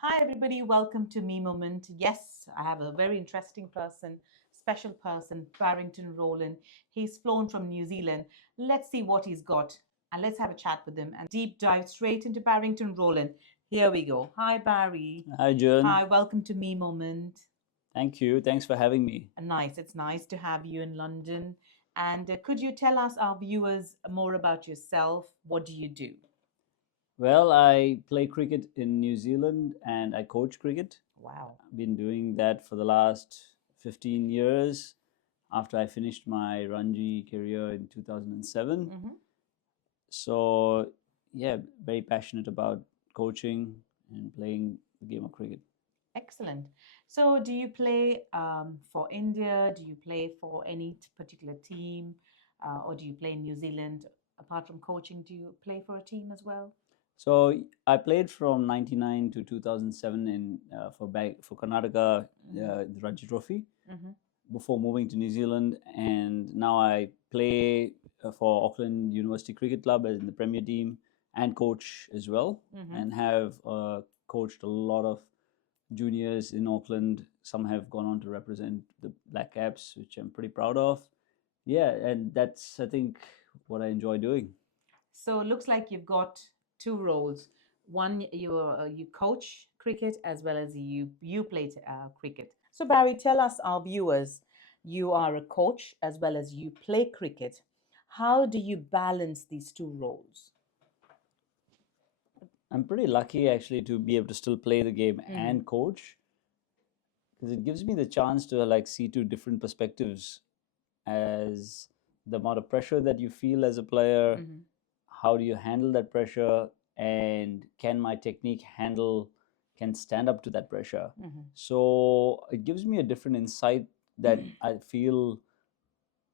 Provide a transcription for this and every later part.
Hi, everybody. Welcome to Me Moment. Yes, I have a very interesting person, special person, Barrington Rowland. He's flown from New Zealand. Let's see what he's got and let's have a chat with him and deep dive straight into Barrington Rowland. Here we go. Hi, Barry. Hi, June. Hi, welcome to Me Moment. Thank you. Thanks for having me. Nice. It's nice to have you in London. And could you tell us, our viewers, more about yourself? What do you do? Well, I play cricket in New Zealand and I coach cricket. Wow. I've been doing that for the last 15 years after I finished my Ranji career in 2007. Hmm. So, yeah, very passionate about coaching and playing the game of cricket. Excellent. So, do you play for India? Do you play for any particular team? Or do you play in New Zealand? Apart from coaching, do you play for a team as well? So I played from '99 to 2007 for Karnataka, the Ranji Trophy, Mm-hmm. before moving to New Zealand, and now I play for Auckland University Cricket Club as in the Premier team and coach as well, Mm-hmm. and have coached a lot of juniors in Auckland. Some have gone on to represent the Black Caps, which I'm pretty proud of. Yeah, and that's I think what I enjoy doing. So, it looks like you've got two roles. One, you coach cricket as well as you play cricket. So, Barry, tell us, our viewers, you are a coach as well as you play cricket. How do you balance these two roles? I'm pretty lucky actually to be able to still play the game Mm-hmm. and coach because it gives me the chance to like see two different perspectives as the amount of pressure that you feel as a player, Mm-hmm. how do you handle that pressure, and can my can stand up to that pressure. Mm-hmm. So it gives me a different insight that I feel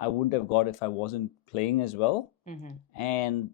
I wouldn't have got if I wasn't playing as well. Mm-hmm. And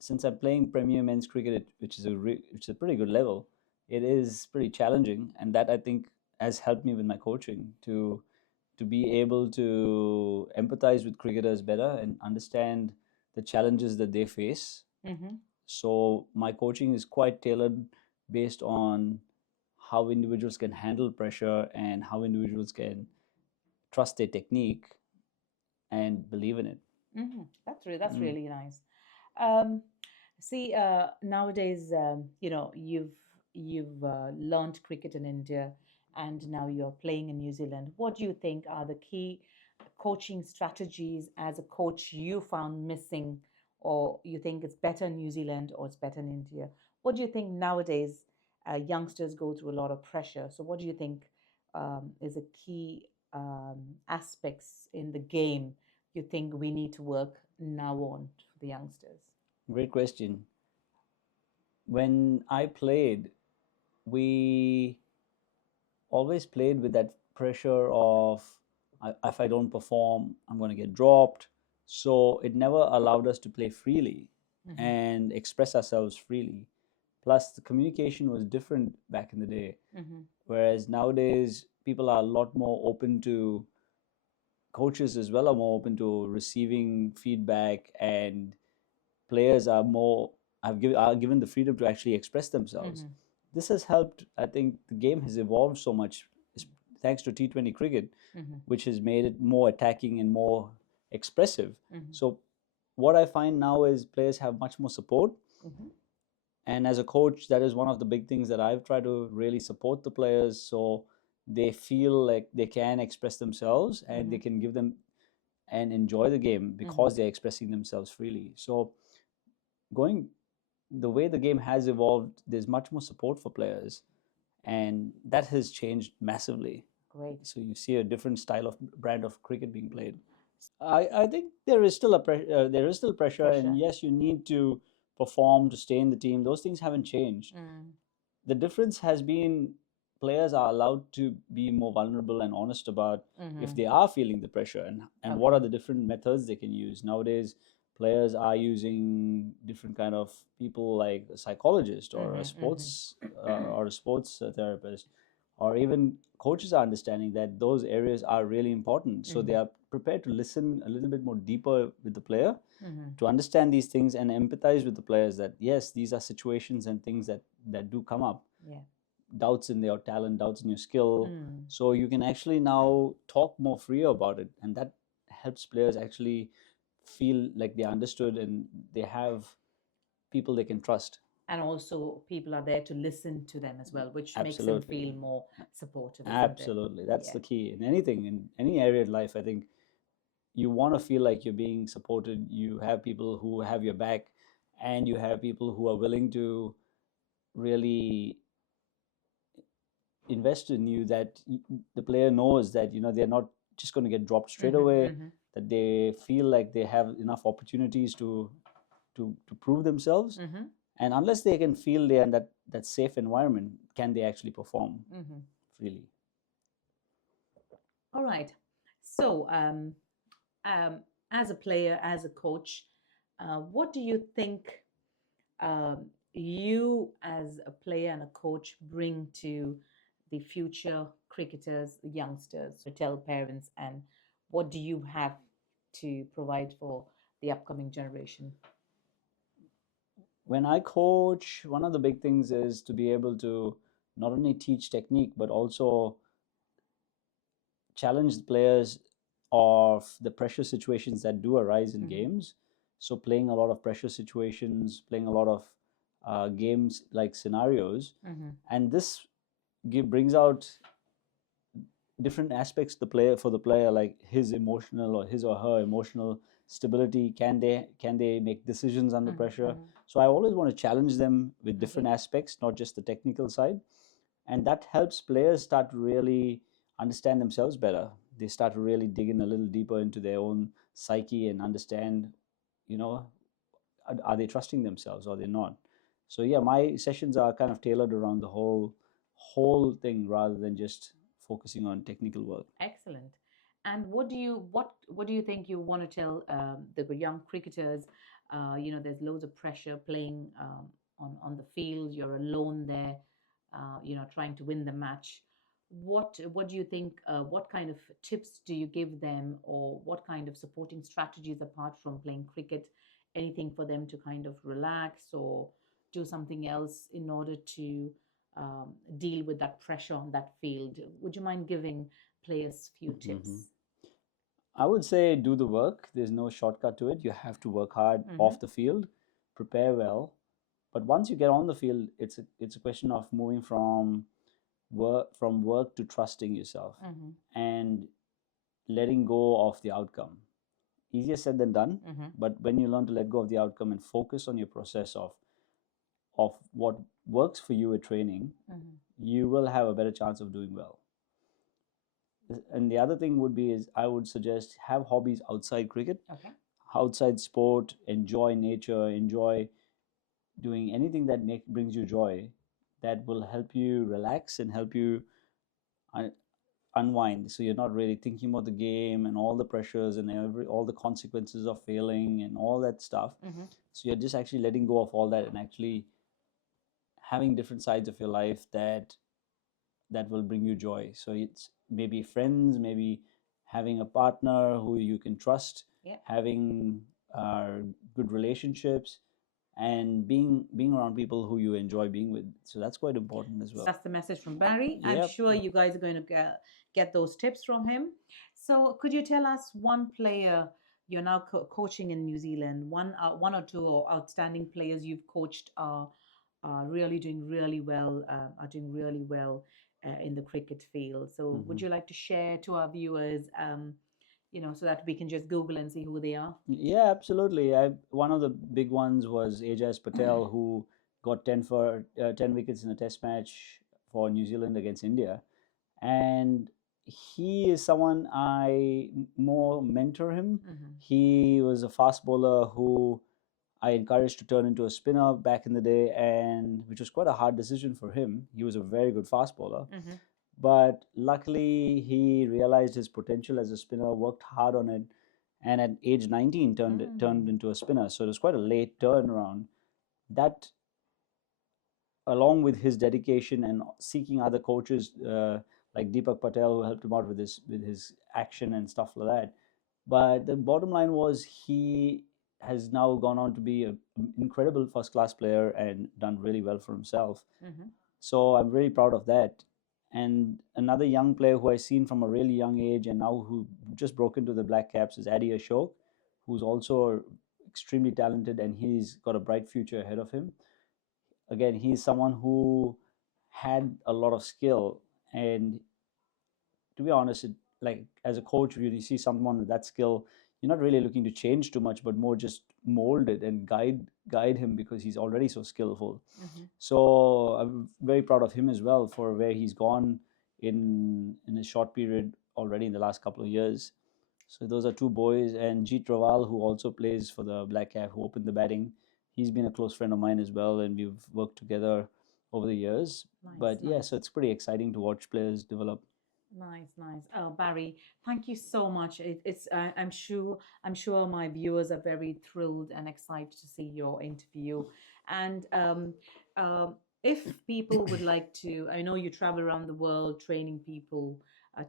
since I'm playing Premier Men's Cricket, which is a pretty good level, it is pretty challenging, and that I think has helped me with my coaching to be able to empathize with cricketers better and understand the challenges that they face. Mm-hmm. So my coaching is quite tailored based on how individuals can handle pressure and how individuals can trust their technique and believe in it. Mm-hmm. That's Mm. really nice. Um, See, nowadays, you've learned cricket in India, and now you're playing in New Zealand. What do you think are the key coaching strategies as a coach you found missing, or you think it's better in New Zealand or it's better in India? What do you think nowadays youngsters go through a lot of pressure? So, what do you think is a key aspects in the game you think we need to work now on for the youngsters? Great question. When I played, we always played with that pressure of if I don't perform, I'm going to get dropped. So it never allowed us to play freely Mm-hmm. and express ourselves freely. Plus, the communication was different back in the day, Mm-hmm. whereas nowadays people are a lot more open to coaches as well are more open to receiving feedback, and players are given the freedom to actually express themselves. Mm-hmm. This has helped. I think the game has evolved so much thanks to T20 cricket, Mm-hmm. which has made it more attacking and more expressive. Mm-hmm. So what I find now is players have much more support, Mm-hmm. and as a coach, that is one of the big things that I've tried to really support the players so they feel like they can express themselves and Mm-hmm. they can give them and enjoy the game Mm-hmm. because they're expressing themselves freely. So going the way the game has evolved, there's much more support for players, and that has changed massively. Great. So you see a different style of brand of cricket being played. I think there is still there is still pressure, and Pressure. yes, you need to perform to stay in the team. Those things haven't changed. Mm. The difference has been players are allowed to be more vulnerable and honest about if Mm-hmm. they are feeling the pressure, and what Okay. are the different methods they can use. Nowadays players are using different kind of people like a psychologist or a Mm-hmm. Mm-hmm. sports therapist, or even coaches are understanding that those areas are really important, so Mm-hmm. they are prepared to listen a little bit more deeper with the player Mm-hmm. to understand these things and empathize with the players that yes, these are situations and things that do come up. Yeah. doubts in your talent, doubts in your skill. Mm. So you can actually now talk more freer about it, and that helps players actually feel like they understood and they have people they can trust. And also, people are there to listen to them as well, which makes them Absolutely. feel more supportive, isn't it? Absolutely. That's Yeah. the key in anything, in any area of life. I think you want to feel like you're being supported. You have people who have your back, and you have people who are willing to really invest in you, that the player knows that they're not just going to get dropped straight Mm-hmm, away, mm-hmm. that they feel like they have enough opportunities to prove themselves. Mm-hmm. And unless they can feel they're in that safe environment, can they actually perform Mm-hmm. freely? All right. So, um, as a player, as a coach, what do you think you, as a player and a coach, bring to the future cricketers, youngsters, to tell parents, and what do you have to provide for the upcoming generation? When I coach, one of the big things is to be able to not only teach technique but also challenge the players of the pressure situations that do arise in Mm-hmm. games. So playing a lot of pressure situations, playing a lot of games like scenarios, Mm-hmm. and this brings out different aspects of the player, for the player, like his emotional or his or her emotional stability. Can they make decisions under Mm-hmm. pressure? Mm-hmm. So I always want to challenge them with Okay. different aspects, not just the technical side, and that helps players start to really understand themselves better. They start to really dig in a little deeper into their own psyche and understand, you know are they trusting themselves or they're not. So yeah, my sessions are kind of tailored around the whole thing rather than just focusing on technical work. Excellent. And what do you think you want to tell the young cricketers? There's loads of pressure playing on the field. You're alone there, trying to win the match. What do you think? What kind of tips do you give them, or what kind of supporting strategies apart from playing cricket? Anything for them to kind of relax or do something else in order to deal with that pressure on that field? Would you mind giving players few Hmm. tips? I would say do the work. There's no shortcut to it. You have to work hard Mm-hmm. off the field, prepare well. But once you get on the field, it's a question of moving from work to trusting yourself Mm-hmm. and letting go of the outcome. Easier said than done, Mm-hmm. but when you learn to let go of the outcome and focus on your process of what works for you at training, Mm-hmm. you will have a better chance of doing well. And the other thing would be is I would suggest have hobbies outside cricket, Okay. outside sport, enjoy nature, enjoy doing anything that brings you joy, that will help you relax and help you un- unwind, so you're not really thinking about the game and all the pressures and all the consequences of failing and all that stuff. Mm-hmm. So you're just actually letting go of all that and actually having different sides of your life that will bring you joy. So it's maybe friends, maybe having a partner who you can trust, Yeah. having good relationships, and being around people who you enjoy being with. So that's quite important as So well. that's the message from Barry. I'm Yep. sure you guys are going to get those tips from him. So, could you tell us one player you're now coaching in New Zealand? One or two outstanding players you've coached are really doing really well. Are doing really well in the cricket field. So, would Hmm. you like to share to our viewers? So that we can just Google and see who they are. Yeah, absolutely. One of the big ones was Ajaz Patel, who got 10 wickets in a test match for New Zealand against India. And he is someone I more mentor him. Mm-hmm. He was a fast bowler who I encouraged to turn into a spinner back in the day, and which was quite a hard decision for him. He was a very good fast bowler, Mm-hmm. but luckily he realized his potential as a spinner, worked hard on it, and at age 19 turned into a spinner. So it was quite a late turnaround. That, along with his dedication and seeking other coaches like Deepak Patel, who helped him out with his action and stuff like that. But the bottom line was he has now gone on to be an incredible first class player and done really well for himself. Mm-hmm. So I'm very proud of that. And another young player who I've seen from a really young age and now who just broke into the Black Caps is Adi Ashok, who's also extremely talented and he's got a bright future ahead of him. Again, he's someone who had a lot of skill, and to be honest, like as a coach, when you see someone with that skill, you're not really looking to change too much, but more just mold it and guide him because he's already so skillful. Mm-hmm. So I'm very proud of him as well for where he's gone in a short period already in the last couple of years. So those are two boys, and Jeet Rawal, who also plays for the Black Cap, who opened the batting. He's been a close friend of mine as well, and we've worked together over the years. Nice, But yeah, nice. so it's pretty exciting to watch players develop. Nice, nice. Oh, Barry, thank you so much. I'm sure my viewers are very thrilled and excited to see your interview. And if people would like to, I know you travel around the world training people,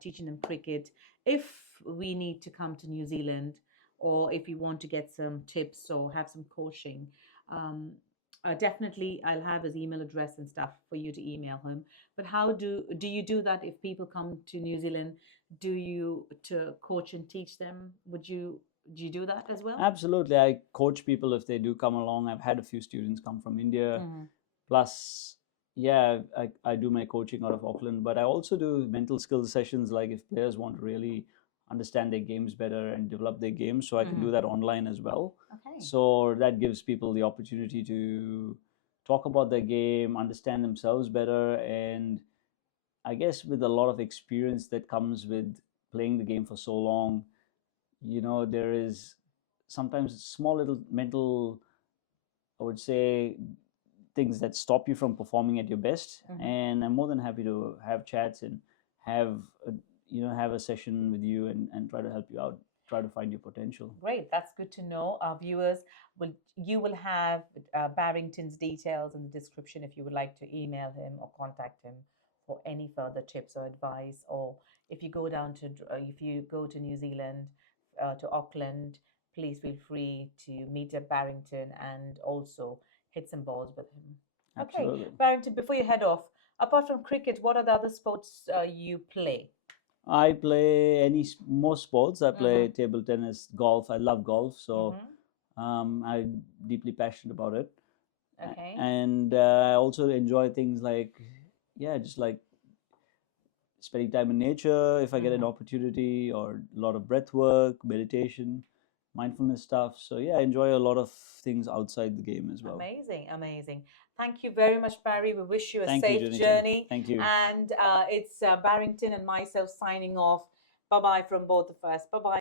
teaching them cricket. If we need to come to New Zealand, or if you want to get some tips or have some coaching, um, definitely I'll have his email address and stuff for you to email him. But how do you do that if people come to New Zealand? Do you to coach and teach them? Do you do that as well? Absolutely. I coach people if they do come along. I've had a few students come from India. Mm-hmm. Plus, yeah, I do my coaching out of Auckland, but I also do mental skills sessions like if players want to really understand their games better and develop their games. So I can Mm-hmm. do that online as well. Okay. So that gives people the opportunity to talk about their game, understand themselves better, and I guess with a lot of experience that comes with playing the game for so long, there is sometimes small little mental, I would say, things that stop you from performing at your best. Mm-hmm. And I'm more than happy to have chats and have a, have a session with you and try to help you out, try to find your potential. Great, that's good to know. Our viewers will have Barrington's details in the description if you would like to email him or contact him for any further tips or advice. Or if you go to New Zealand, to Auckland, please feel free to meet at Barrington and also hit some balls with him. Okay, Absolutely. Barrington, before you head off, apart from cricket, what are the other sports you play? I play most sports. I Mm-hmm. play table tennis, golf. I love golf, so Mm-hmm. I'm deeply passionate about it. Okay. And I also enjoy things like, yeah, just like spending time in nature if I get an Mm-hmm. opportunity, or a lot of breath work, meditation, mindfulness stuff. So yeah, I enjoy a lot of things outside the game as well. Amazing, amazing. Thank you very much, Barry. We wish you a Thank you, safe Janisha. journey. Thank you. And it's Barrington and myself signing off. Bye bye from both of us. Bye bye.